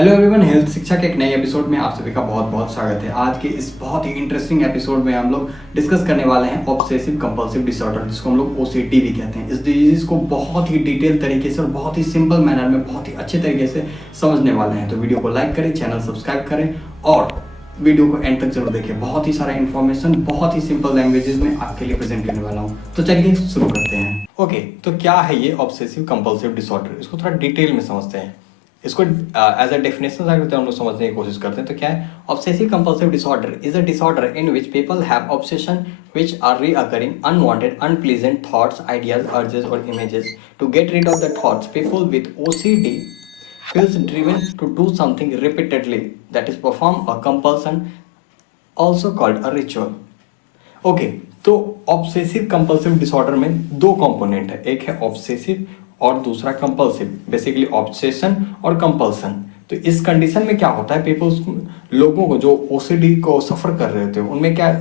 Hello everyone, health शिक्षा के एक नए एपिसोड में आप सभी का बहुत बहुत स्वागत है। आज के इस बहुत ही इंटरेस्टिंग एपिसोड में हम लोग डिस्कस करने वाले हैं ऑब्सेसिव कंपल्सिव डिसऑर्डर, जिसको हम लोग ओसीडी भी कहते हैं। इस डिजीज को बहुत ही डिटेल तरीके से और बहुत ही सिंपल मैनर में बहुत ही अच्छे तरीके से समझने वाले हैं। तो वीडियो को लाइक करें, चैनल सब्सक्राइब करें और वीडियो को एंड तक जरूर देखें। बहुत ही सारा इन्फॉर्मेशन बहुत ही सिंपल लैंग्वेजेस में आपके लिए प्रेजेंट करने वाला हूँ। तो चलिए शुरू करते हैं। ओके, तो क्या है ये ऑब्सेसिव कंपल्सिव डिसऑर्डर, इसको थोड़ा डिटेल में समझते हैं। इसको एज अ डेफिनेशन अगर हम लोग समझने की कोशिश करते हैं तो क्या है, obsessive compulsive disorder is a disorder in which people have obsession which are reoccurring unwanted unpleasant thoughts, ideas, urges or images. To get rid of the thoughts, people with OCD feels driven to do something repeatedly, that is perform a compulsion, also called a ritual. Okay, तो obsessive compulsive disorder में दो component है, एक है obsessive और दूसरा compulsive. Basically obsession और compulsion. तो इस कंडीशन में क्या होता है, पीपल्स लोगों को जो ओसीडी को सफर कर रहे होते हैं उनमें क्या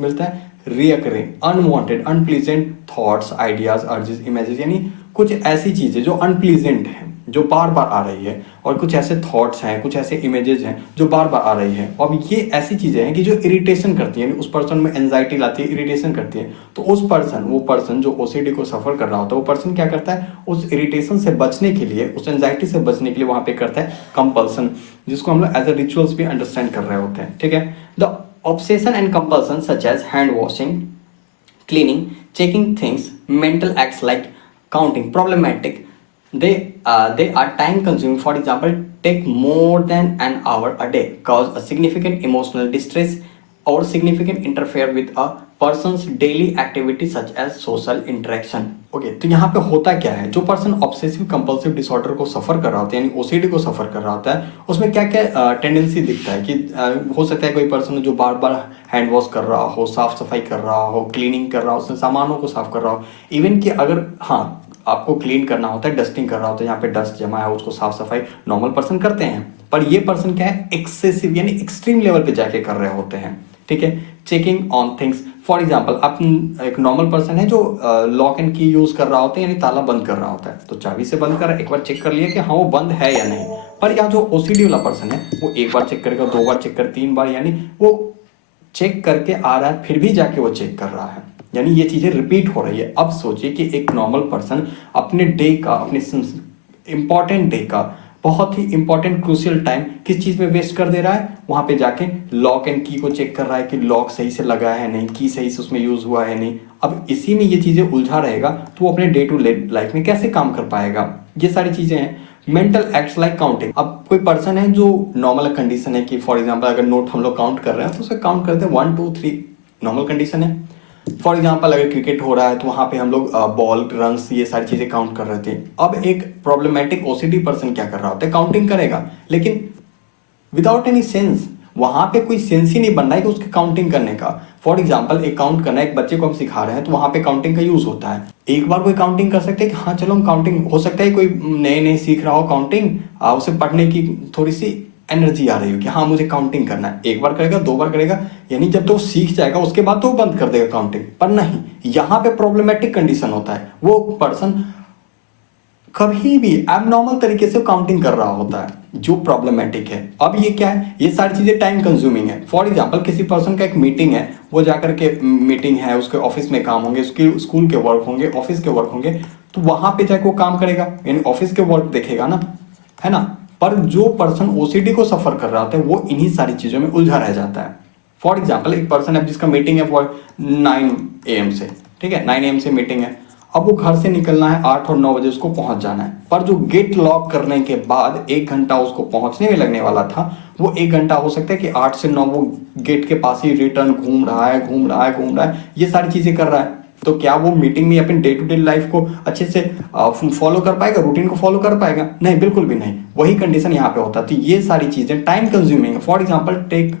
मिलता है, recurring unwanted unpleasant thoughts, ideas, urges, images, यानी कुछ ऐसी चीजें जो अनप्लीजेंट है, जो बार बार आ रही है, और कुछ ऐसे थॉट्स हैं, कुछ ऐसे इमेजेस हैं जो बार बार आ रही है। और ये ऐसी चीजें हैं कि जो इरिटेशन करती है, यानी उस पर्सन में एंजाइटी लाती है, इरिटेशन करती है। तो वो पर्सन जो ओसीडी को सफर कर रहा होता है, वो पर्सन क्या करता है, उस इरिटेशन से बचने के लिए, उस एंजाइटी से बचने के लिए वहां पे करता है कंपल्सन, जिसको हम लोग एज अ रिचुअल्स भी अंडरस्टैंड कर रहे होते हैं। ठीक है, the obsession and compulsion such as hand washing, cleaning, checking things, mental acts like counting, problematic. They are time consuming. For example, take more than an hour a day, cause a significant emotional distress, or significant interfere with a person's daily activity such as social interaction. Okay, तो यहाँ पे होता क्या है, जो person obsessive compulsive disorder को सफर कर रहा होता है, यानी ओसीडी को सफर कर रहा होता है, उसमें क्या क्या टेंडेंसी दिखता है कि हो सकता है कोई पर्सन जो बार बार हैंड वॉश कर रहा हो, साफ सफाई कर रहा हो, क्लीनिंग कर रहा हो, उसने सामानों को साफ कर रहा हो। इवन कि अगर हाँ आपको क्लीन करना होता है, डस्टिंग कर रहा होता है, यहाँ पे डस्ट जमा है उसको साफ सफाई नॉर्मल पर्सन करते हैं, पर ये पर्सन क्या है, एक्सेसिव यानी एक्सट्रीम लेवल पे जाके कर रहे होते हैं। ठीक है, checking on things. For example, आप एक नॉर्मल पर्सन है जो लॉक एंड की यूज कर रहा होता है, यानी ताला बंद कर रहा होता है, तो चाबी से बंद कर रहा है, एक बार चेक कर लिया कि हाँ वो बंद है या नहीं। पर यहाँ जो ओसीडी वाला पर्सन है वो एक बार चेक करेगा, दो बार चेक कर, तीन बार, यानी वो चेक करके आ रहा है, फिर भी जाके वो चेक कर रहा है, यानी ये चीजें रिपीट हो रही है। अब सोचिए कि एक नॉर्मल पर्सन अपने डे का, अपने इंपॉर्टेंट डे का बहुत ही इंपॉर्टेंट क्रूशियल टाइम किस चीज में वेस्ट कर दे रहा है, वहां पे जाके लॉक एंड की को चेक कर रहा है कि लॉक सही से लगा है नहीं, की सही से उसमें यूज हुआ है नहीं। अब इसी में ये चीजें उलझा रहेगा तो वो अपने डे टू डे लाइफ में कैसे काम कर पाएगा। ये सारी चीजें हैं। Mental acts like counting. अब कोई पर्सन है जो नॉर्मल कंडीशन है कि फॉर एग्जाम्पल अगर नोट हम लोग काउंट कर रहे हैं तो उसे काउंट करते हैं 1 2 3, नॉर्मल कंडीशन है। फॉर एग्जाम्पल अगर क्रिकेट हो रहा है तो वहां पे हम लोग बॉल, रन्स, ये सारी चीजें काउंट कर रहे थे। अब एक प्रॉब्लमेटिक ओसीडी पर्सन क्या कर रहा होता है, काउंटिंग करेगा लेकिन विदाउट एनी सेंस। वहां पे कोई सेंस ही नहीं बन रहा है कि उसके काउंटिंग करने का। फॉर एग्जाम्पल एक काउंट करना, एक बच्चे को हम सिखा रहे हैं तो वहां पे काउंटिंग का यूज होता है। एक बार कोई काउंटिंग कर सकते हैं कि हाँ चलो हम काउंटिंग, हो सकता है कोई नए नए सीख रहा हो काउंटिंग, उसे पढ़ने की थोड़ी सी एनर्जी आ रही हो कि हाँ मुझे काउंटिंग करना है, एक बार करेगा, दो बार करेगा, यानी जब तो सीख जाएगा उसके बाद तो वो बंद कर देगा काउंटिंग। पर नहीं, यहाँ पे प्रॉब्लमेटिक कंडीशन होता है, वो पर्सन कभी भी एबनॉर्मल तरीके से काउंटिंग कर रहा होता है, जो प्रॉब्लमेटिक है। अब ये क्या है, ये सारी चीजें टाइम कंज्यूमिंग है। फॉर एग्जांपल किसी पर्सन का एक मीटिंग है, वो जाकर के मीटिंग है, उसके ऑफिस में काम होंगे, उसके स्कूल के वर्क होंगे, ऑफिस के वर्क होंगे, तो वहां पे जाकर वो काम करेगा, यानी ऑफिस के वर्क देखेगा ना, है ना। पर जो पर्सन ओसीडी को सफर कर रहा होता है वो इन्हीं सारी चीजों में उलझा रह जाता है। फॉर एग्जाम्पल एक पर्सन है जिसका मीटिंग है फॉर 9 AM से, ठीक है, 9 AM से मीटिंग है। अब वो घर से निकलना है 8 और 9 बजे उसको पहुंच जाना है, पर जो गेट लॉक करने के बाद 1 घंटा उसको पहुंचने में लगने वाला था, वो 1 घंटा हो सकता है कि 8 से 9 वो गेट के पास ही रिटर्न घूम रहा है, ये सारी चीजें कर रहा है। तो क्या वो मीटिंग में अपने डे टू डे लाइफ को अच्छे से फॉलो कर पाएगा, रूटीन को फॉलो कर पाएगा? नहीं, बिल्कुल भी नहीं। वही कंडीशन यहाँ पे होता है। तो ये सारी चीजें टाइम कंज्यूमिंग है। For example take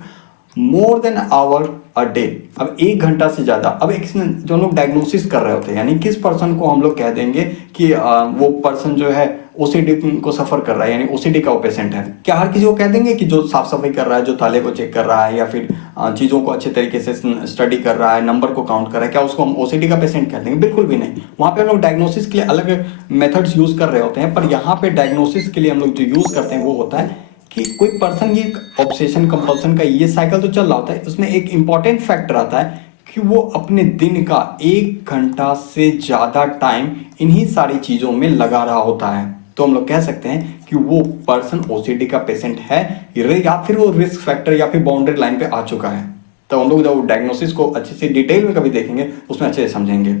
more than hour a day. अब 1 घंटा से ज्यादा। अब एक जो लोग डायग्नोसिस कर रहे होते हैं, यानी किस पर्सन को हम लोग कह देंगे कि वो पर्सन जो है ओसीडी को सफर कर रहा है, यानी ओसीडी का वो पेशेंट है। क्या हर किसी को कह देंगे कि जो साफ सफाई कर रहा है, जो ताले को चेक कर रहा है, या फिर चीजों को अच्छे तरीके से स्टडी कर रहा है, नंबर को काउंट कर रहा है, क्या उसको हम ओसीडी का पेशेंट कह देंगे? बिल्कुल भी नहीं। वहां पे हम लोग डायग्नोसिस के लिए अलग मेथड्स यूज कर रहे होते हैं, पर यहाँ पे डायग्नोसिस के लिए हम लोग जो यूज करते हैं वो होता है कि कोई पर्सन ये ऑब्सेशन कंपल्सन का ये साइकिल तो चल रहा होता है, उसमें एक इंपॉर्टेंट फैक्टर आता है कि वो अपने दिन का 1 घंटा से ज़्यादा टाइम इन्हीं सारी चीज़ों में लगा रहा होता है। तो हम लोग कह सकते हैं कि वो पर्सन ओसीडी का पेशेंट है, या फिर वो रिस्क फैक्टर या फिर बाउंड्री लाइन पे आ चुका है। तो हम लोग जब डायग्नोसिस को अच्छे से डिटेल में कभी देखेंगे उसमें अच्छे से समझेंगे।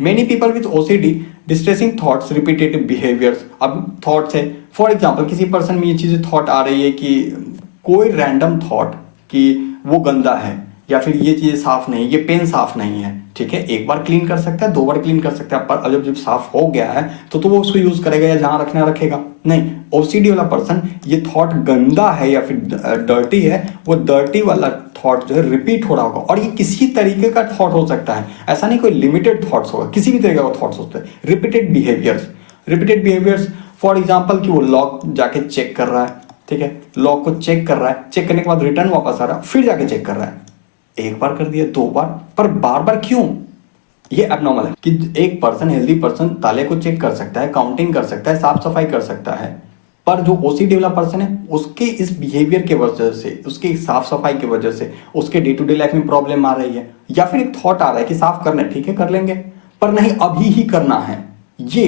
Many people with OCD distressing thoughts repetitive behaviours. अब थॉट्स है, फॉर एग्जाम्पल किसी पर्सन में ये चीज़ें थॉट आ रही है कि कोई रैंडम थॉट कि वो गंदा है या फिर ये चीज़ साफ नहीं, ये पेन साफ नहीं है, ठीक है, एक बार क्लीन कर सकता है, 2 बार क्लीन कर सकता है, पर जब साफ हो गया है तो वो उसको यूज करेगा या जहां रखना रखेगा नहीं। ओसीडी वाला पर्सन ये थॉट गंदा है या फिर डर्टी है, वो डर्टी वाला थॉट जो है रिपीट हो रहा होगा, और ये किसी तरीके का थॉट हो सकता है, ऐसा नहीं कोई लिमिटेड थॉट्स होगा, किसी भी तरीके का थॉट्स होते हैं। रिपीटेड बिहेवियर्स फॉर एग्जाम्पल कि वो लॉक जाके चेक कर रहा है, ठीक है, लॉक को चेक कर रहा है, चेक करने के बाद रिटर्न वापस आ रहा है, फिर जाके चेक कर रहा है, 1 बार कर दिया, 2 बार, पर बार बार क्यों? ये एबनॉर्मल है कि एक पर्सन, हेल्दी पर्सन ताले को चेक कर सकता है, काउंटिंग कर सकता है, साफ सफाई कर सकता है, पर जो ओसीडी वाला पर्सन है उसके इस बिहेवियर के वजह से, उसके साफ सफाई की वजह से उसके डे टू डे लाइफ में प्रॉब्लम आ रही है, या फिर एक थॉट आ रहा है कि साफ करना है, ठीक है कर लेंगे, पर नहीं अभी ही करना है। ये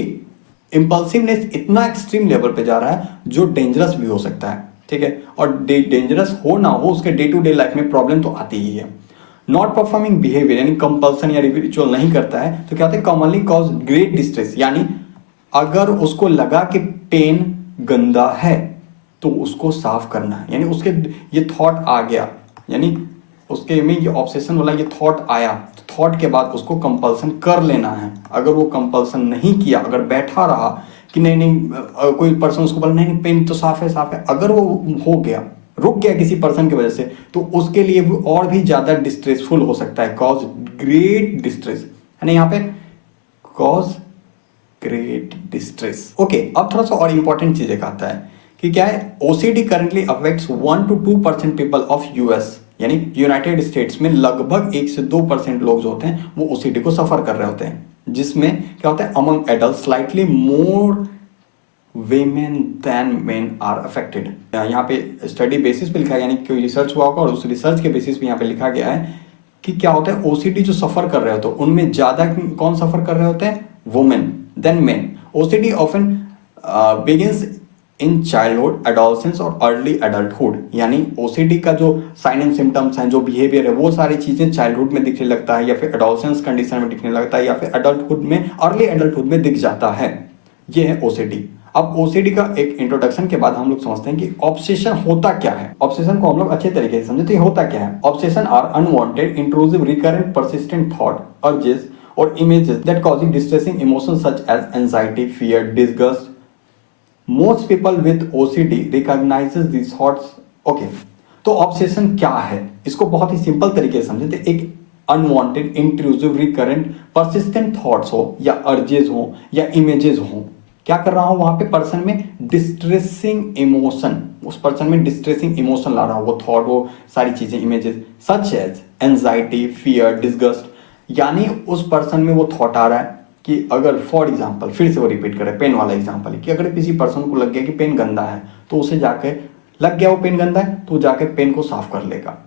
इंपल्सिवनेस इतना एक्सट्रीम लेवल पे जा रहा है जो डेंजरस भी हो सकता है, ठीक है, और डेंजरस हो ना हो उसके डे टू डे लाइफ में प्रॉब्लम तो आती ही है। नॉट परफॉर्मिंग बिहेवियर यानी कंपल्सन या रिचुअल नहीं करता है तो क्या होता है, कॉमनली कॉज ग्रेट डिस्ट्रेस, यानी अगर उसको लगा कि पेन गंदा है तो उसको साफ करना है, यानी उसके ये थॉट आ गया, यानी उसके में ये ऑब्सेशन वाला ये थॉट आया, तो थॉट के बाद उसको कंपल्सन कर लेना है। अगर वो कंपल्सन नहीं किया, अगर बैठा रहा कि नहीं नहीं कोई पर्सन उसको बोला नहीं नहीं पेन तो साफ है, अगर वो हो गया, रुक गया किसी पर्सन की वजह से, तो उसके लिए वो और भी ज्यादा डिस्ट्रेसफुल हो सकता है, कॉज ग्रेट डिस्ट्रेस, है ना, यहाँ पे कॉज ग्रेट डिस्ट्रेस। ओके, अब थोड़ा सा और इंपॉर्टेंट चीज एक आता है कि क्या है, OCD currently affects 1 to 2% people of US, यानी यूनाइटेड स्टेट्स में लगभग 1 से 2% लोग जो होते हैं वो ओसीडी को सफर कर रहे होते हैं, जिसमें क्या होता है, among adult slightly more women than men are affected। यहाँ पे स्टडी बेसिस पे लिखा है, यानी कोई रिसर्च हुआ होगा और उस रिसर्च के बेसिस पे यहाँ पे लिखा गया है कि क्या होता है, ओसीडी जो सफर कर रहे होते हैं उनमें ज्यादा कौन सफर कर रहे होते हैं, women than men. OCD often begins in childhood, adolescence और अर्ली एडल्टहुड, यानी ओसीडी का जो साइन एंड सिम्टम्स हैं, जो बिहेवियर है, वो सारी चीजें चाइल्डहुड में दिखने लगता है, या फिर एडोलसेंस कंडीशन में दिखने लगता है, या फिर एडल्टहुड में, अर्ली एडल्टहुड में दिख जाता है। ये है ओसीडी। अब ओसीडी का एक इंट्रोडक्शन के बाद हम लोग समझते हैं कि ऑब्सेशन होता क्या है। ऑब्सेशन को हम लोग अच्छे तरीके से समझे तो ये होता क्या है। Obsession are unwanted, intrusive, recurrent, persistent thought, urges और images that causing distressing emotions such as anxiety, fear, disgust. Most people with OCD recognizes these thoughts. Okay, तो ऑब्सेशन क्या है, इसको बहुत ही सिंपल तरीके से समझे तो एक unwanted, intrusive, recurrent, persistent thoughts हो, या अर्जेस हो, या इमेजेस हो, क्या कर रहा हूं वहां पे पर्सन में डिस्ट्रेसिंग इमोशन, उस पर्सन में डिस्ट्रेसिंग इमोशन ला रहा हूं, वो थॉट, वो सारी चीजें, images such as anxiety, fear, disgust, यानी उस पर्सन में वो थॉट आ रहा है कि अगर फॉर एग्जांपल फिर से वो रिपीट करे, पेन वाला एग्जांपल है कि अगर किसी पर्सन को लग गया कि पेन गंदा है तो उसे जाके लग गया वो पेन गंदा है तो जाके पेन को साफ कर लेगा,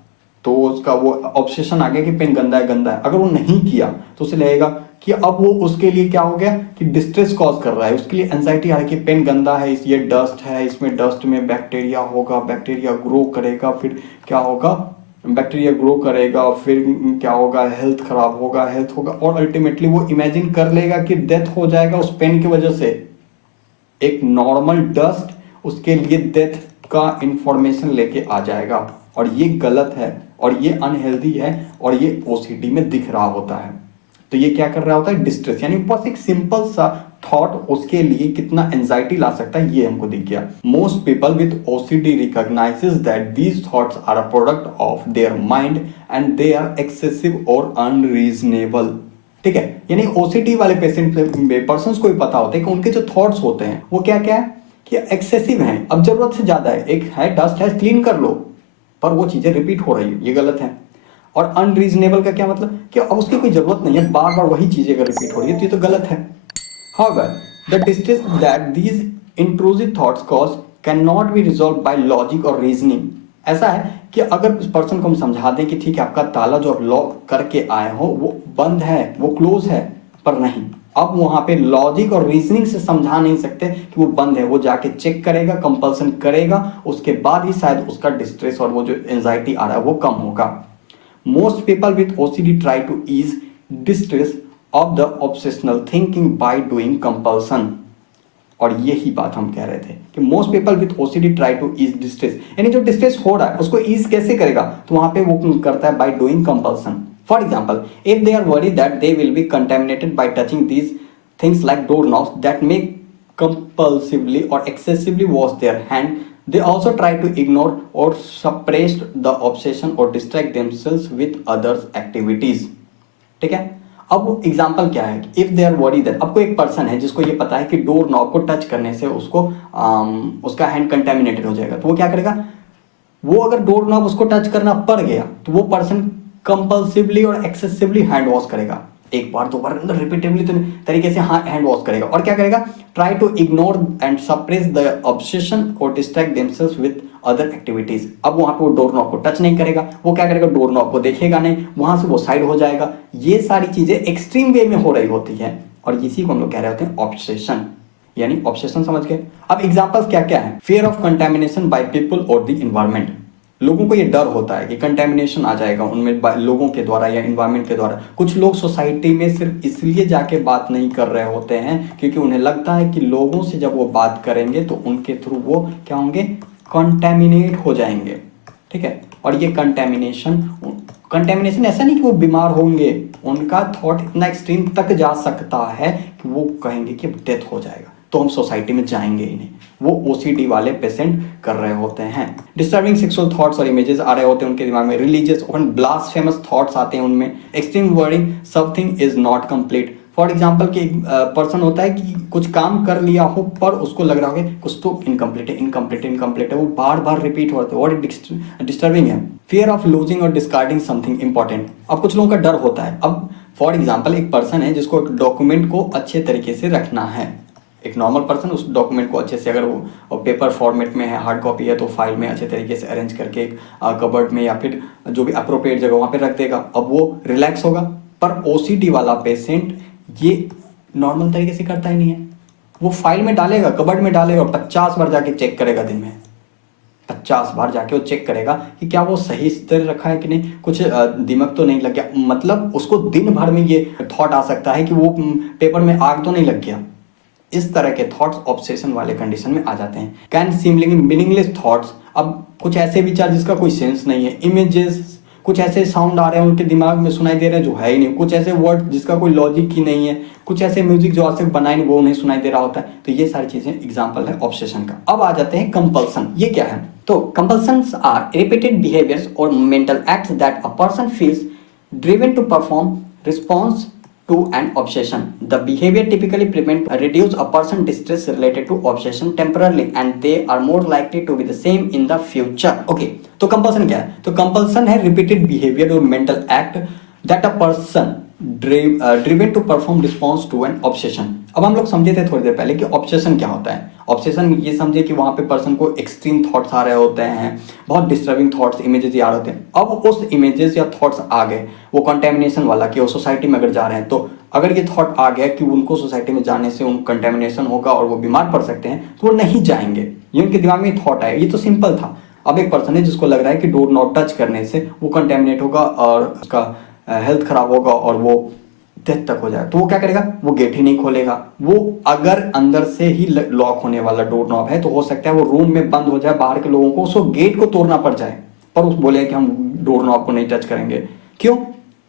तो उसका वो ऑब्सेशन आ गया कि पेन गंदा है। अगर वो नहीं किया तो उसे लगेगा कि अब वो उसके लिए क्या हो गया कि डिस्ट्रेस कॉज कर रहा है, उसके लिए एंजाइटी आ रही है कि पेन गंदा है, ये डस्ट है, इसमें डस्ट में बैक्टीरिया होगा, बैक्टीरिया ग्रो करेगा, फिर क्या होगा, बैक्टीरिया ग्रो करेगा, फिर क्या होगा, हेल्थ खराब होगा, हेल्थ होगा, और अल्टीमेटली वो इमेजिन कर लेगा कि डेथ हो जाएगा उस पेन की वजह से। एक नॉर्मल डस्ट उसके लिए डेथ का इंफॉर्मेशन लेके आ जाएगा, और ये गलत है और ये अनहेल्दी है और ये ओसीडी में दिख रहा होता है। तो ये क्या कर रहा होता है, डिस्ट्रेस, यानी बस एक सिंपल सा थॉट उसके लिए कितना एंजाइटी ला सकता है ये हमको दिख गया। Most people with OCD recognises that these thoughts are a product of their mind and they are excessive और अनरीजनेबल। ठीक है, यानी ओसीडी वाले पेशेंट पर्सन को भी पता होता है कि उनके जो थॉट्स होते हैं वो क्या क्या है कि एक्सेसिव हैं, अब जरूरत से ज्यादा है, एक है डस्ट है क्लीन कर लो, पर वो चीजें रिपीट हो रही है, ये गलत है। और अनरीजनेबल का क्या मतलब कि अब उसकी कोई जरूरत नहीं है, बार बार वही चीजें अगर रिपीट हो रही है तो ये तो गलत है। However, the distress that these intrusive thoughts cause can not be resolve by logic और रीजनिंग। ऐसा है कि अगर उस पर्सन को हम समझा दें कि ठीक है आपका ताला जो आप लॉक करके आए हो वो बंद है, वो क्लोज है, पर नहीं, अब वहां पे लॉजिक और रीजनिंग से समझा नहीं सकते कि वो बंद है। वो जाके चेक करेगा, कंपल्सन करेगा, उसके बाद ही शायद उसका डिस्ट्रेस और वो जो एंजाइटी आ रहा है वो कम होगा। Most people with OCD try to ease distress of the obsessional thinking by doing compulsion. और यही बात हम कह रहे थे कि most people with OCD try to ease distress, यानी जो डिस्ट्रेस हो रहा है उसको ईज कैसे करेगा, तो वहां पे वो करता है by doing compulsion. For example, if they are worried that they will be contaminated by touching these things like door knobs that may compulsively or excessively wash their hand, they also try to ignore or suppress the obsession or distract themselves with others activities। ठीक है, अब example क्या है, if they are worried that, अब कोई एक person है जिसको ये पता है कि डोर नॉब को टच करने से उसको उसका हैंड कंटेमिनेटेड हो जाएगा, तो वो क्या करेगा, वो अगर डोर नॉब उसको टच करना पड़ गया तो वो पर्सन कंपल्सिवली और एक्सेसिवली हैंड वॉश करेगा, एक बार दो बार रिपीटेडली तरीके से हैंड वॉश करेगा। और क्या करेगा, try to ignore and suppress the obsession और distract themselves with other activities. अब वहां पे वो डोर नॉब को टच नहीं करेगा, वो क्या करेगा, डोर नॉब को देखेगा नहीं, वहां से वो साइड हो जाएगा। ये सारी चीजें एक्सट्रीम वे में हो रही होती है और इसी को हम लोग कह रहे होते हैं ऑब्सेशन, यानी ऑब्सेशन। समझ गए। अब एग्जांपल्स क्या क्या है, fear of contamination by people और द एनवायरनमेंट। लोगों को ये डर होता है कि कंटेमिनेशन आ जाएगा उनमें लोगों के द्वारा या एनवायरनमेंट के द्वारा। कुछ लोग सोसाइटी में सिर्फ इसलिए जाके बात नहीं कर रहे होते हैं क्योंकि उन्हें लगता है कि लोगों से जब वो बात करेंगे तो उनके थ्रू वो क्या होंगे, कंटेमिनेट हो जाएंगे। ठीक है, और ये कंटेमिनेशन ऐसा नहीं कि वो बीमार होंगे, उनका थॉट इतना एक्सट्रीम तक जा सकता है कि वो कहेंगे कि डेथ हो जाएगा तो हम सोसाइटी में जाएंगे ही नहीं। वो ओसीडी वाले पेशेंट कर रहे होते हैं। डिस्टर्बिंग सेक्सुअल थॉट्स और इमेजेस आ रहे होते हैं उनके दिमाग में, रिलीजियस और ब्लास्फेमस थॉट्स आते हैं उनमें, extreme wording something is not complete. For example कि एक पर्सन होता है कि कुछ काम कर लिया हो पर उसको लग रहा हो कि कुछ तो इनकम्प्लीट है, वो बार बार रिपीट होता है और डिस्टर्बिंग है। फियर ऑफ लूजिंग और डिस्कार्डिंग समथिंग इंपॉर्टेंट। अब कुछ लोगों का डर होता है, अब फॉर एग्जाम्पल एक पर्सन है जिसको एक डॉक्यूमेंट को अच्छे तरीके से रखना है, एक नॉर्मल पर्सन उस डॉक्यूमेंट को अच्छे से, अगर वो पेपर फॉर्मेट में है, हार्ड कॉपी है, तो फाइल में अच्छे तरीके से अरेंज करके कबर्ड में या फिर जो भी अप्रोप्रिएट जगह वहाँ पे रख देगा, अब वो रिलैक्स होगा। पर ओसीडी वाला पेशेंट ये नॉर्मल तरीके से करता ही नहीं है, वो फाइल में डालेगा, कबर्ड में डालेगा और 50 बार जाके चेक करेगा, दिन में 50 बार जाके वो चेक करेगा कि क्या वो सही तरह रखा है कि नहीं, कुछ दिमाग तो नहीं लग गया। मतलब उसको दिन भर में ये थॉट आ सकता है कि वो पेपर में आग तो नहीं लग गया। इस तरह के थॉट्स ऑब्सेशन वाले कंडीशन में आ जाते हैं। कैन सीमली मीनिंगलेस थॉट्स, अब कुछ ऐसे विचार जिसका कोई सेंस नहीं है, इमेजेस, कुछ ऐसे साउंड आ रहे हैं उनके दिमाग में सुनाई दे रहे हैं जो है ही नहीं, कुछ ऐसे वर्ड जिसका कोई लॉजिक ही नहीं है, कुछ ऐसे म्यूजिक जो आज तक बनाए नहीं वो उन्हें सुनाई दे रहा होता है। तो ये सारी चीजें एग्जाम्पल है ऑब्सेशन का। अब आ जाते हैं कंपल्सन। ये क्या है, तो कंपल्सन्स आर रिपीटेड बिहेवियर्स और mental acts that a person feels driven to perform response to an obsession. The behavior typically prevent or reduce a person distress related to obsession temporarily and they are more likely to be the same in the future. Okay, तो compulsion क्या है, तो compulsion है repeated behavior or mental act that a person driven to perform response to an obsession। अब हम लोग समझे थे थोड़ी देर पहले कि ऑब्सेशन क्या होता है। ऑब्सेशन ये समझे कि वहां पे पर्सन को एक्सट्रीम थॉट्स आ रहे होते हैं, बहुत डिस्टर्बिंग थॉट्स, इमेजेस आ रहे होते हैं। अब उस इमेजेस या थॉट्स आ गए, वो कंटेमिनेशन वाला कि वो सोसाइटी में अगर जा रहे हैं, तो अगर ये थॉट आ गया कि उनको सोसाइटी में जाने से उन कंटेमिनेशन होगा और वो बीमार पड़ सकते हैं, तो वो नहीं जाएंगे। ये उनके दिमाग में थॉट आया, ये तो सिंपल था। अब एक पर्सन है जिसको लग रहा है कि डोर नॉट टच करने से वो कंटेमिनेट होगा और उसका हेल्थ खराब होगा और वो डेथ तक हो जाए, तो वो क्या करेगा, वो गेट ही नहीं खोलेगा। वो अगर अंदर से ही लॉक होने वाला डोर नॉब है तो हो सकता है वो रूम में बंद हो जाए, बाहर के लोगों को उसको गेट को तोड़ना पड़ जाए, पर उस बोले कि हम डोर नॉब को नहीं टच करेंगे। क्यों?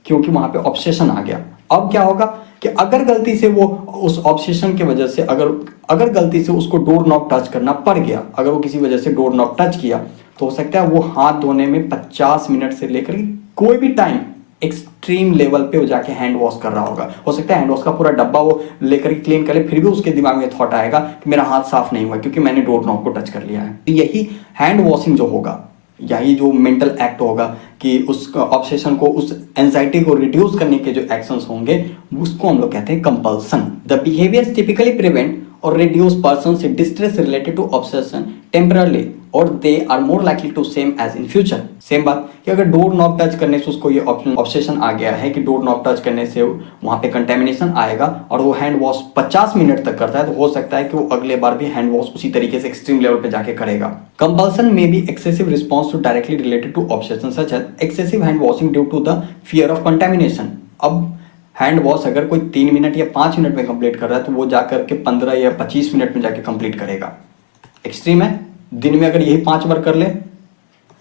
क्योंकि वहां पे ऑब्सेशन आ गया। अब क्या होगा कि अगर गलती से वो उस ऑब्सेशन की वजह से अगर गलती से उसको डोर नॉब टच करना पड़ गया, अगर वो किसी वजह से डोर नॉब टच किया, तो हो सकता है वो हाथ धोने में 50 मिनट से लेकर कोई भी टाइम एक्सट्रीम लेवल पे वो जाके हैंड वॉश कर रहा होगा। हो सकता है हैंड वॉश का पूरा डब्बा वो लेकर क्लीन करे, फिर भी उसके दिमाग में थॉट आएगा कि मेरा हाथ साफ नहीं हुआ क्योंकि मैंने डोर नॉब को टच कर लिया है। तो यही हैंड वॉशिंग जो होगा, यही जो मेंटल एक्ट होगा कि उस ऑब्सेशन को, उस एंजाइटी को रिड्यूस करने के जो एक्शंस होंगे, उसको हम लोग कहते हैं compulsion. The behaviours typically prevent or reduce persons distress related to obsession temporarily or they are more likely to same as in future। Same बात कि अगर डोर नॉब टच करने से उसको ये ऑब्सेशन आ गया है कि डोर नॉब टच करने से वहां पे कंटेमिनेशन आएगा और वो हैंड वॉश 50 मिनट तक करता है, तो हो सकता है कि वो अगले बार भी हैंड वॉश उसी तरीके से एक्सट्रीम लेवल पे जाके करेगा। कंपल्सन में be excessive response to directly related to obsession such as excessive hand washing due to the fear of contamination. अब हैंड वॉश अगर कोई 3 मिनट या 5 मिनट में कंप्लीट कर रहा है तो वो जाकर के 15 या 25 मिनट में जाके कंप्लीट करेगा। एक्सट्रीम है, दिन में अगर यही 5 बार कर ले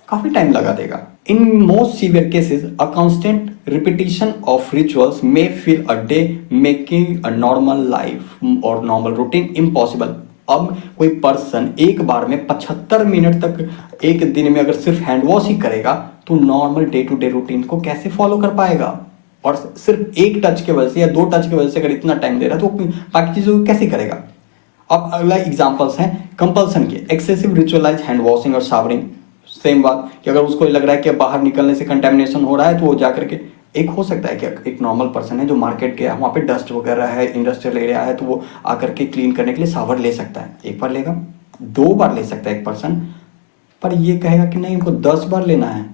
काफी टाइम लगा देगा। In most severe cases a constant repetition of rituals may feel a day making a normal life और नॉर्मल रूटीन इम्पॉसिबल। अब कोई पर्सन एक बार में 75 मिनट तक एक दिन में अगर सिर्फ हैंड वॉश ही करेगा तो normal day to day routine को कैसे फॉलो कर पाएगा? और सिर्फ एक टच के वजह से या 2 टच की वजह से अगर इतना टाइम दे रहा है तो बाकी चीजों को कैसे करेगा? अब अगला एग्जांपल्स हैं कंपल्सन के। एक्सेसिव रिचुअलाइज हैंड वॉशिंग और शावरिंग। सेम बात कि अगर उसको लग रहा है कि बाहर निकलने से कंटेमिनेशन हो रहा है तो वो जाकर के एक हो सकता है कि एक नॉर्मल पर्सन है जो मार्केट गया, वहाँ पे डस्ट वगैरह है, इंडस्ट्रियल एरिया है, तो वो आकर के क्लीन करने के लिए शावर ले सकता है। एक बार लेगा, 2 बार ले सकता है एक पर्सन, पर ये कहेगा कि नहीं हमको 10 बार लेना है,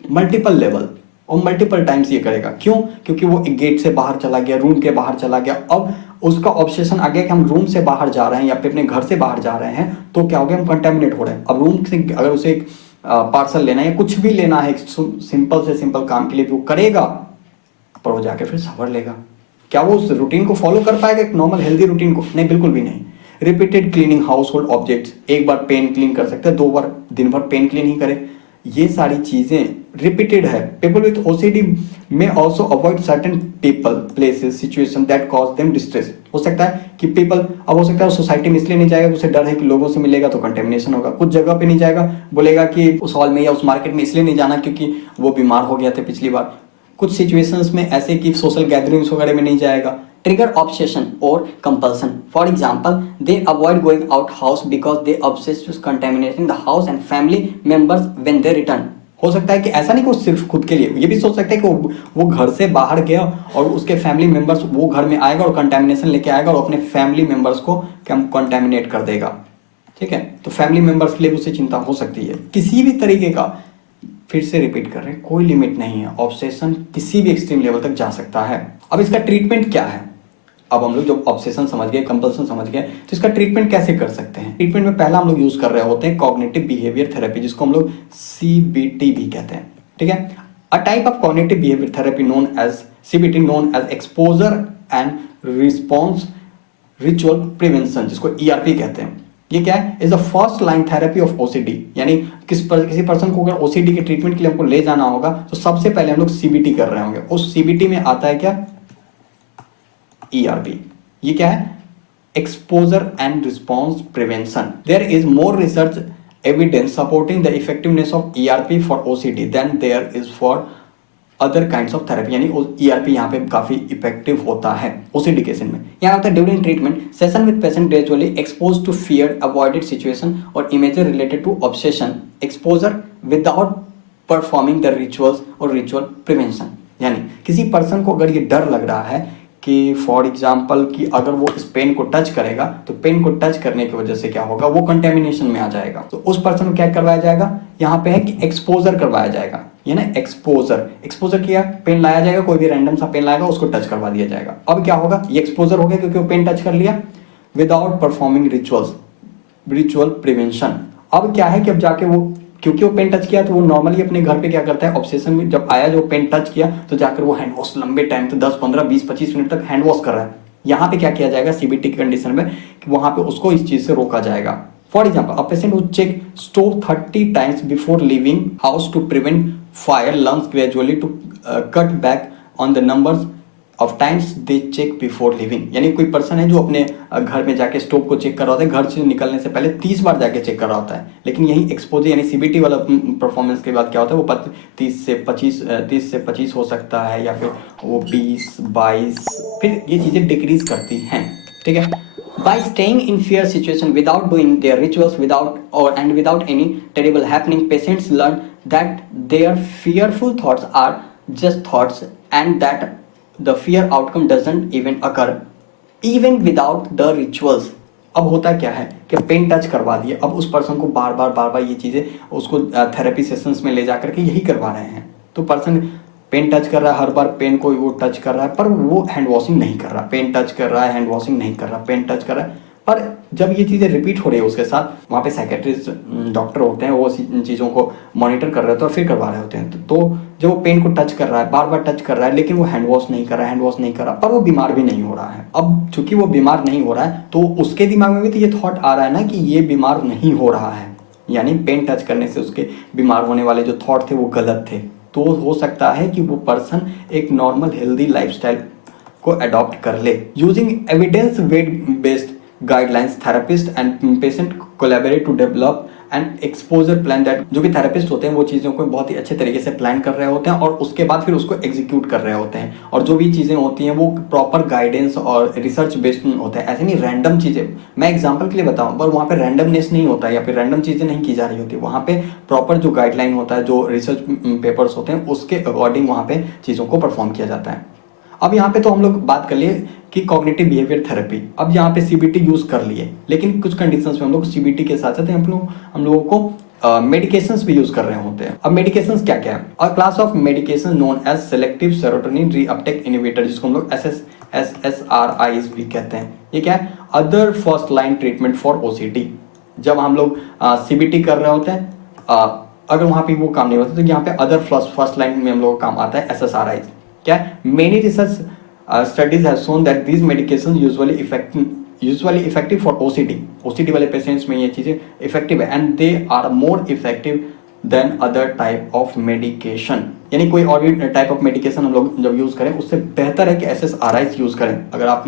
मल्टीपल लेवल और मल्टीपल टाइम्स ये करेगा। क्यों? क्योंकि वो एक गेट से बाहर चला गया, रूम के बाहर चला गया, अब उसका ऑब्सेशन आ गया कि हम रूम से बाहर जा रहे हैं या फिर अपने घर से बाहर जा रहे हैं तो क्या हो गया, हम कंटेमिनेट हो रहे हैं। अब रूम से अगर उसे एक पार्सल लेना है या कुछ भी लेना है सिंपल से सिंपल काम के लिए वो करेगा, पर वो जाके फिर शावर लेगा। क्या वो उस रूटीन को फॉलो कर पाएगा, एक नॉर्मल हेल्दी रूटीन को? नहीं, बिल्कुल भी नहीं। Repeated cleaning house hold objects, एक बार पेन क्लीन कर सकते हैं, 2 बार दिन भर पेन क्लीन ही करे, ये सारी चीजें रिपीटेड है। पीपल विथ ओसीडी में also avoid certain people places situation that cause them distress. हो सकता है कि पीपल, अब हो सकता है सोसाइटी में इसलिए नहीं जाएगा, उसे डर है कि लोगों से मिलेगा तो कंटेमिनेशन होगा। कुछ जगह पे नहीं जाएगा, बोलेगा कि उस हॉल में या उस मार्केट में इसलिए नहीं जाना क्योंकि वो बीमार हो गया था पिछली बार। कुछ सिचुएशंस में ऐसे कि सोशल गैदरिंग्स वगैरह में नहीं जाएगा। Trigger obsession or compulsion. For example, they avoid going out house because they obsess with contaminating the house and family members when they return. हो सकता है कि ऐसा नहीं कि वो सिर्फ खुद के लिए, ये भी सोच सकता है कि वो घर से बाहर गया और उसके फैमिली मेंबर्स वो घर में आएगा और कंटेमिनेशन लेके आएगा और अपने फैमिली मेंबर्स को कंटेमिनेट कर देगा। ठीक है, तो फैमिली मेंबर्स के लिए भी उसे चिंता हो सकती है। किसी भी तरीके का, फिर से रिपीट कर रहे हैं, कोई लिमिट नहीं है, ऑब्सेशन किसी भी एक्सट्रीम लेवल तक जा सकता है। अब इसका ट्रीटमेंट क्या है? अब हम लोग जब ऑब्सेशन समझ गए, कंपल्सन समझ गए, तो इसका ट्रीटमेंट कैसे कर सकते हैं? ट्रीटमेंट में पहला हम लोग यूज कर रहे होते हैं कॉग्निटिव बिहेवियर थेरेपी, जिसको हम लोग CBT भी कहते हैं। ठीक है, a type of cognitive behaviour therapy known as CBT known as exposure and response ritual prevention, जिसको ERP कहते हैं। ये क्या है? Is the first line therapy of OCD। यानी किसी पर्सन को अगर OCD के ट्रीटमेंट के लिए हमको ले जाना होगा तो सबसे पहले हम लोग CBT कर रहे होंगे। उस CBT में आता है क्या? ERP। ये क्या है? Exposure and response prevention. There is more research evidence supporting the effectiveness of ERP for OCD than there is for other kinds of therapy. यानी ERP यहाँ पे काफी इफेक्टिव होता है OCD केस में। यहाँ होता है during treatment session with patient gradually expose to fear avoided situation और images related to obsession exposure without performing the rituals और रिचुअल प्रिवेंशन। यानी किसी पर्सन को अगर ये डर लग रहा है कि फॉर एग्जाम्पल कि अगर वो इस पेन को टच करेगा तो पेन को टच करने की वजह से क्या होगा, वो कंटेमिनेशन में आ जाएगा, तो उस पर्सन को क्या करवाया जाएगा? यहाँ पे है कि एक्सपोजर करवाया जाएगा। ये ना एक्सपोजर किया, पेन लाया जाएगा, कोई भी रैंडम सा पेन लाएगा, उसको टच करवा दिया जाएगा। अब क्या होगा? ये एक्सपोजर हो गया क्योंकि वो पेन टच कर लिया विदाउट परफॉर्मिंग रिचुअल प्रिवेंशन। अब क्या है कि अब जाके वो, क्योंकि वो पेन टच किया तो वो नॉर्मली अपने घर पे क्या करता है, ऑब्सेशन में जब आया जो पेन टच किया तो जाकर वो हैंड वॉश लंबे टाइम तो 10 15 20 25 मिनट तक हैंड वॉश कर रहा है। यहाँ पे क्या किया जाएगा CBT की कंडीशन में कि वहां पे उसको इस चीज से रोका जाएगा। For example, a patient who check stove 30 times before leaving house to prevent fire learns gradually to cut back on the numbers of times they check before leaving. यानी कोई पर्सन है जो अपने घर में जाके स्टोव को चेक कर रहा होता है, घर से निकलने से पहले 30 बार जाके चेक कर रहा होता है, लेकिन यही एक्सपोजर यानी CBT वाला परफॉर्मेंस के बाद क्या होता है, वो 30 से 25 हो सकता है या फिर वो 20 22, फिर ये चीज़ें डिक्रीज करती हैं। ठीक है, by staying in fear situation without doing their rituals without any terrible happening, patients learn that their fearful thoughts are just thoughts and that the fear outcome doesn't even occur even without the rituals। अब होता क्या है कि pen touch करवा दिए, अब उस person को बार बार ये चीज़ें उसको थेरेपी सेशंस में ले जा करके यही करवा रहे हैं। तो पर्सन पेन टच कर रहा है, हर बार पेन को वो टच कर रहा है, पर वो हैंड वॉशिंग नहीं कर रहा, पेन टच कर रहा है, हैंड वॉशिंग नहीं कर रहा, पेन टच कर रहा है। पर जब ये चीज़ें रिपीट हो रही है उसके साथ, वहाँ पे साइकेट्रिस्ट डॉक्टर होते हैं, वो चीज़ों को मॉनिटर कर रहे होते हैं और फिर करवा रहे होते हैं। तो जब वो पेन को टच कर रहा है, बार बार टच कर रहा है, लेकिन वो हैंड वॉश नहीं कर रहा है, हैंड वॉश नहीं कर रहा, पर वो बीमार भी नहीं हो रहा है। अब चूंकि वो बीमार नहीं हो रहा है, तो उसके दिमाग में भी तो ये थॉट आ रहा है ना कि ये बीमार नहीं हो रहा है, यानी पेन टच करने से उसके बीमार होने वाले जो थॉट थे वो गलत थे। तो हो सकता है कि वो पर्सन एक नॉर्मल हेल्दी लाइफस्टाइल को अडॉप्ट कर ले। Using evidence based guidelines, therapist and patient collaborate to develop and exposure plan that, जो कि थेरेपिस्ट होते हैं वो चीज़ों को बहुत ही अच्छे तरीके से प्लान कर रहे होते हैं और उसके बाद फिर उसको एग्जीक्यूट कर रहे होते हैं। और जो भी चीज़ें होती हैं वो प्रॉपर गाइडेंस और रिसर्च बेस्ड होता है, ऐसे नहीं रैंडम चीज़ें। मैं एग्जांपल के लिए बताऊं, पर वहाँ पे रैंडमनेस नहीं होता है या फिर रैंडम चीज़ें नहीं की जा रही होती। वहाँ पे प्रॉपर जो गाइडलाइन होता है, जो रिसर्च पेपर्स होते हैं, उसके अकॉर्डिंग वहाँ पे चीज़ों को परफॉर्म किया जाता है। अब यहाँ पे तो हम लोग बात कर लिए कि कॉग्निटिव बिहेवियर थेरेपी। अब यहाँ पे सीबीटी यूज कर लिए, लेकिन कुछ कंडीशंस में हम लोग सीबीटी के साथ साथ हम लोगों को मेडिकेशंस भी यूज कर रहे होते हैं। अब मेडिकेशंस क्या क्या है? A class of medication known as selective serotonin reuptake inhibitor, जिसको हम लोग SSRIs भी कहते हैं। ये क्या है? Other first line treatment for OCD. जब हम लोग सीबीटी कर रहे होते हैं, अगर वहाँ पे वो काम नहीं होता तो यहाँ पे अदर फर्स्ट लाइन में हम लोग काम आता है SSRIs। क्या? Many research studies have shown that these medications usually effective for OCD वाले पेशेंट्स में ये चीज़ें इफेक्टिव है, and they are more effective than other type of medication. यानी कोई और भी टाइप ऑफ मेडिकेशन हम लोग जब यूज़ करें उससे बेहतर है कि SSRIs यूज़ करें। अगर आप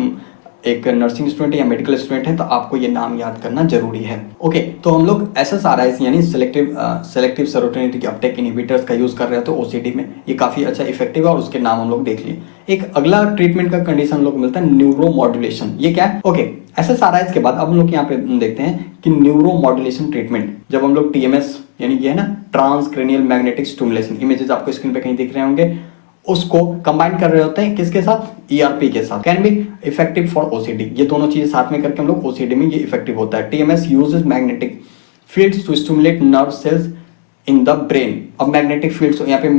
एक नर्सिंग स्टूडेंट या मेडिकल स्टूडेंट है तो आपको ये नाम याद करना जरूरी है। ओके, तो हम लोग SSRIs यानी सेलेक्टिव सेरोटोनिन अपटेक इनहिबिटर्स का यूज़ कर रहे हैं तो OCD में ये काफ़ी अच्छा इफेक्टिव है और उसके नाम हम लोग देख लिए। एक अगला ट्रीटमेंट का कंडीशन हम लोग मिलता है न्यूरोमॉड्यूलेशन। ये क्या है? ओके, SSRIs के बाद अब हम लोग यहाँ पे देखते हैं कि न्यूरोमॉड्यूलेशन ट्रीटमेंट, जब हम लोग TMS यानी ये है ना ट्रांसक्रेनियल मैग्नेटिक स्टिमुलेशन, इमेजेस आपको स्क्रीन पे कहीं दिख रहे होंगे, उसको कंबाइन कर रहे होते हैं किसके साथ? ERP के साथ। Can be effective for OCD। ये दोनों चीजें साथ में करके हम लोग OCD में ये इफेक्टिव होता है। TMS uses magnetic fields to stimulate nerve cells in the brain. अब मैग्नेटिक फील्ड्स यहाँ पे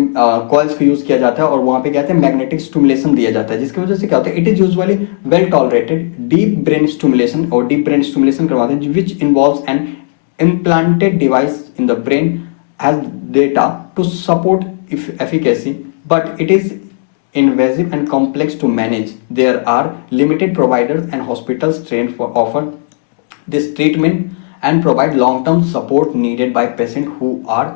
कॉइल्स का यूज किया जाता है और वहां पे कहते हैं मैग्नेटिक स्टिमुलेशन दिया जाता है, जिसकी वजह से क्या होता है? It is usually well tolerated deep brain stimulation, और डीप ब्रेन स्टिमुलेशन करवाते हैं which involves an implanted device in the brain has data to support efficacy, but it is invasive and complex to manage. There are limited providers and hospitals trained for offer this treatment and provide long-term support needed by patients who are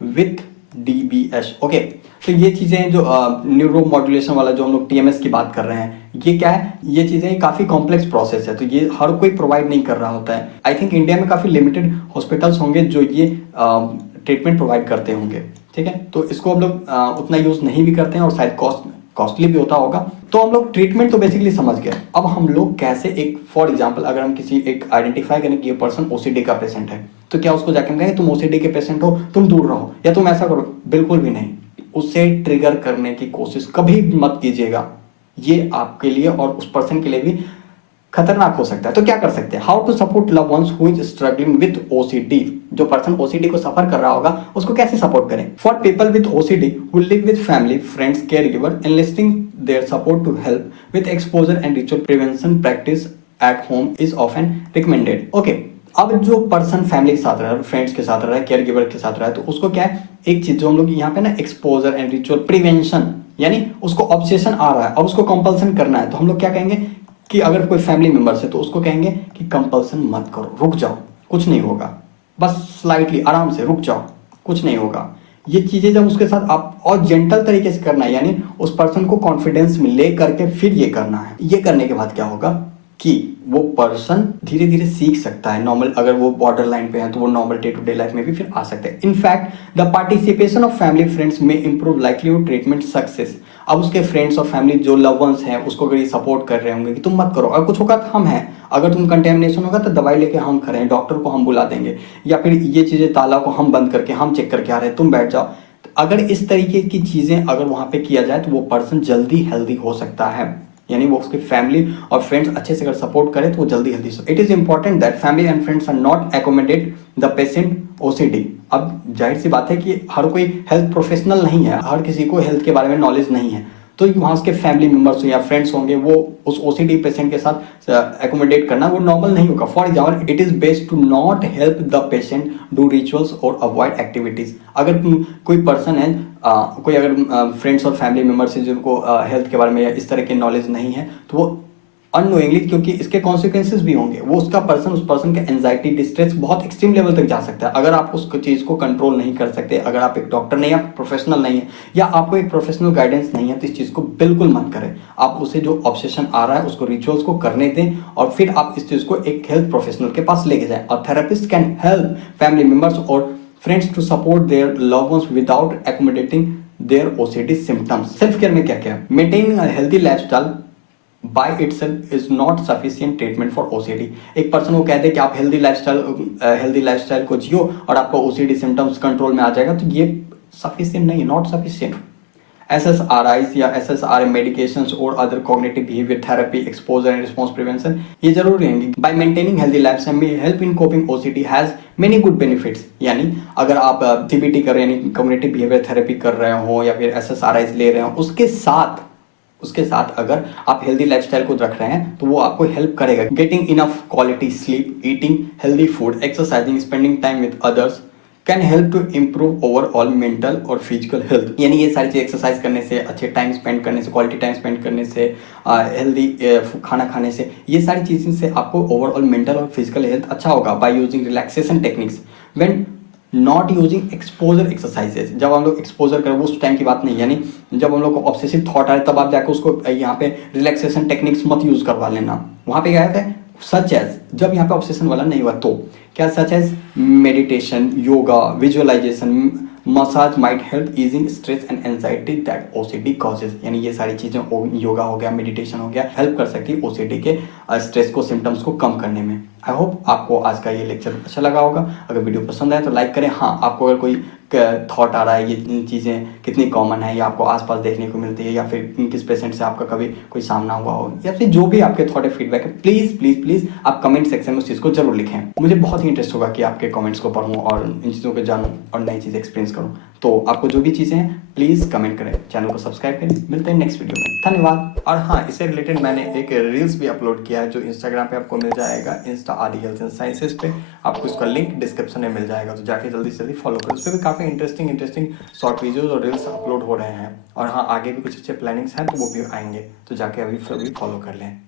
with DBS. Okay, तो ये चीज़ें जो neuromodulation वाला जो हम लोग TMS की बात कर रहे हैं, ये क्या है? ये चीज़ें काफ़ी कॉम्प्लेक्स प्रोसेस है, तो ये हर कोई प्रोवाइड नहीं कर रहा होता है। आई थिंक इंडिया में काफ़ी लिमिटेड हॉस्पिटल्स होंगे जो ये ट्रीटमेंट प्रोवाइड करते होंगे। ठीक है, तो इसको हम लोग उतना यूज नहीं भी करते हैं और शायद कॉस्टली भी होता होगा। तो हम लोग ट्रीटमेंट तो बेसिकली समझ गए। अब हम लोग कैसे एक फॉर एग्जांपल अगर हम किसी एक आइडेंटिफाई करें कि ये पर्सन OCD का पेशेंट है, तो क्या उसको जाकर कहेंगे तुम OCD के पेशेंट हो, तुम दूर रहो या तुम ऐसा करो? बिल्कुल भी नहीं। उसे ट्रिगर करने की कोशिश कभी भी मत कीजिएगा, ये आपके लिए और उस पर्सन के लिए भी खतरनाक हो सकता है। तो क्या कर सकते हैं? How to support love ones who is struggling with OCD। जो पर्सन OCD को सफर कर रहा होगा उसको कैसे सपोर्ट करें? For people with OCD who live with family friends care giver enlisting their support to help with exposure and ritual prevention practice at home is often recommended. Okay, अब जो person family के साथ रह रहा है, friends के साथ रह रहा है, केयर गिवर के साथ रहा है, तो उसको क्या है? एक चीज जो हम लोग यहाँ पे ना एक्सपोजर एंड रिचुअल प्रिवेंशन, यानी उसको ऑब्सेशन आ रहा है, अब उसको कंपल्सन करना है, तो हम लोग क्या कहेंगे कि अगर कोई फैमिली मेंबर्स है तो उसको कहेंगे कि कंपल्सन मत करो, रुक जाओ, कुछ नहीं होगा, बस स्लाइटली आराम से रुक जाओ, कुछ नहीं होगा। ये चीजें जब उसके साथ आप और जेंटल तरीके से करना है, यानी उस पर्सन को कॉन्फिडेंस में ले करके फिर ये करना है। ये करने के बाद क्या होगा कि वो पर्सन धीरे धीरे सीख सकता है। नॉर्मल अगर वो बॉर्डर लाइन पे है तो वो normal day to day life में भी फिर आ सकते हैं। In fact the participation of family friends में इंप्रूव लाइवलीहुड ट्रीटमेंट सक्सेस। अब उसके फ्रेंड्स और फैमिली जो लव वंस हैं उसको अगर ये सपोर्ट कर रहे होंगे कि तुम मत करो, अगर कुछ होगा तो हम हैं, अगर तुम कंटेमिनेशन होगा तो दवाई लेके हम खड़े हैं, डॉक्टर को हम बुला देंगे, या फिर ये चीज़ें ताला को हम बंद करके हम चेक करके आ रहे हैं, तुम बैठ जाओ। अगर इस तरीके की चीज़ें अगर वहाँ पे किया जाए तो वो पर्सन जल्दी हेल्दी हो सकता है। यानी वो उसकी फैमिली और फ्रेंड्स अच्छे से अगर सपोर्ट करें तो वो जल्दी healthy. It is important that family and friends are not accommodate the patient OCD. अब जाहिर सी बात है कि हर कोई हेल्थ प्रोफेशनल नहीं है, हर किसी को हेल्थ के बारे में नॉलेज नहीं है, तो वहाँ उसके फैमिली मेम्बर्स या फ्रेंड्स होंगे, वो उस ओसीडी पेशेंट के साथ एकोमोडेट करना वो नॉर्मल नहीं होगा। For example it is best to not help the patient do rituals और अवॉइड एक्टिविटीज। अगर कोई पर्सन है, कोई अगर फ्रेंड्स और फैमिली मेम्बर्स हैं जिनको हेल्थ के बारे में या इस तरह की नॉलेज नहीं है, तो वो अननोइंगली, क्योंकि इसके कॉन्सिक्वेंसेस भी होंगे, वो उस पर्सन के एंजाइटी डिस्ट्रेस बहुत एक्सट्रीम लेवल तक जा सकता है। अगर आप उस चीज़ को कंट्रोल नहीं कर सकते, अगर आप एक डॉक्टर नहीं, आप प्रोफेशनल नहीं है या आपको एक प्रोफेशनल गाइडेंस नहीं है, तो इस चीज़ को बिल्कुल मत करें। आप उसे जो ऑब्सेशन आ रहा है उसको रिचुअल्स को करने दें और फिर आप इस चीज़ को एक हेल्थ प्रोफेशनल के पास लेके जाएं। और therapist can help family members और friends to support their loved ones without accommodating their OCD symptoms. Self care में क्या क्या है? Maintaining a healthy lifestyle by itself is not sufficient treatment for OCD। एक पर्सन को कह दे कि आप हेल्दी लाइफस्टाइल को जियो और आपका OCD सिम्टम्स कंट्रोल में आ जाएगा, तो ये सफिशियंट नहीं है, नॉट सफिशियंट। SSRIs या SSRI medications और other cognitive behaviour therapy, exposure and response prevention ये जरूरी रहेंगे। बाय मेंटेनिंग हेल्दी लाइफस्टाइल में help in coping OCD has many good benefits. यानी अगर आप CBT कर रहे हैं, यानी कॉग्निटिव बिहेवियर थेरेपी कर रहे हो या फिर SSRIs ले रहे हो, उसके साथ अगर आप हेल्दी लाइफस्टाइल को रख रहे हैं तो वो आपको हेल्प करेगा। Getting enough quality sleep, eating healthy food, exercising, spending time with others can help to improve overall mental और फिजिकल हेल्थ। यानी ये सारी चीज़ एक्सरसाइज करने से, अच्छे टाइम स्पेंड करने से, क्वालिटी टाइम स्पेंड करने से, हेल्दी खाना खाने से, ये सारी चीज़ें से आपको ओवरऑल मेंटल और फिजिकल हेल्थ अच्छा होगा। By using relaxation techniques when not using exposure exercises. जब हम लोग एक्सपोजर करें वो उस टाइम की बात नहीं, यानी जब हम लोग को ऑब्सेसिव थॉट आए तब आप जाकर उसको यहाँ पे रिलैक्सेशन टेक्निक्स मत यूज करवा लेना। वहाँ पे क्या होता है, सच एज, जब यहाँ पे ऑब्सेशन वाला नहीं हुआ तो क्या, such as meditation, yoga, visualisation, massage might help easing stress and anxiety that OCD causes. यानी ये सारी चीज़ें, योगा हो गया, मेडिटेशन हो गया, हेल्प कर सकती है OCD के स्ट्रेस को, सिम्टम्स को कम करने में। आई होप आपको आज का ये लेक्चर अच्छा लगा होगा। अगर वीडियो पसंद आए तो लाइक करें। हाँ, आपको अगर कोई थॉट आ रहा है, ये चीज़ें कितनी कॉमन है या आपको आसपास देखने को मिलती है, या फिर किस पेशेंट से आपका कभी कोई सामना हुआ हो, या फिर जो भी आपके थॉट है, फीडबैक है, प्लीज़ प्लीज़ प्लीज़ आप कमेंट सेक्शन में उस चीज़ को जरूर लिखें। मुझे बहुत ही इंटरेस्ट होगा कि आपके कमेंट्स को पढ़ूँ और इन चीज़ों को जानूँ और नई चीज़ें एक्सपीरियंस करूँ। तो आपको जो भी चीज़ें हैं प्लीज़ कमेंट करें, चैनल को सब्सक्राइब करें। मिलते हैं नेक्स्ट वीडियो में, धन्यवाद। और हाँ, इससे रिलेटेड मैंने एक रील्स भी अपलोड किया है जो इंस्टाग्राम पे आपको मिल जाएगा, इंस्टा आदि हेल्थ एंड साइंसेज पे। आपको इसका लिंक डिस्क्रिप्शन में मिल जाएगा, तो जाके जल्दी से जल्दी फॉलो करो। उस पर भी काफ़ी इंटरेस्टिंग शॉर्ट वीडियोज़ और रील्स अपलोड हो रहे हैं। और हाँ, आगे भी कुछ अच्छे प्लानिंग्स हैं तो वो भी आएंगे, तो जाके अभी फॉलो कर लें।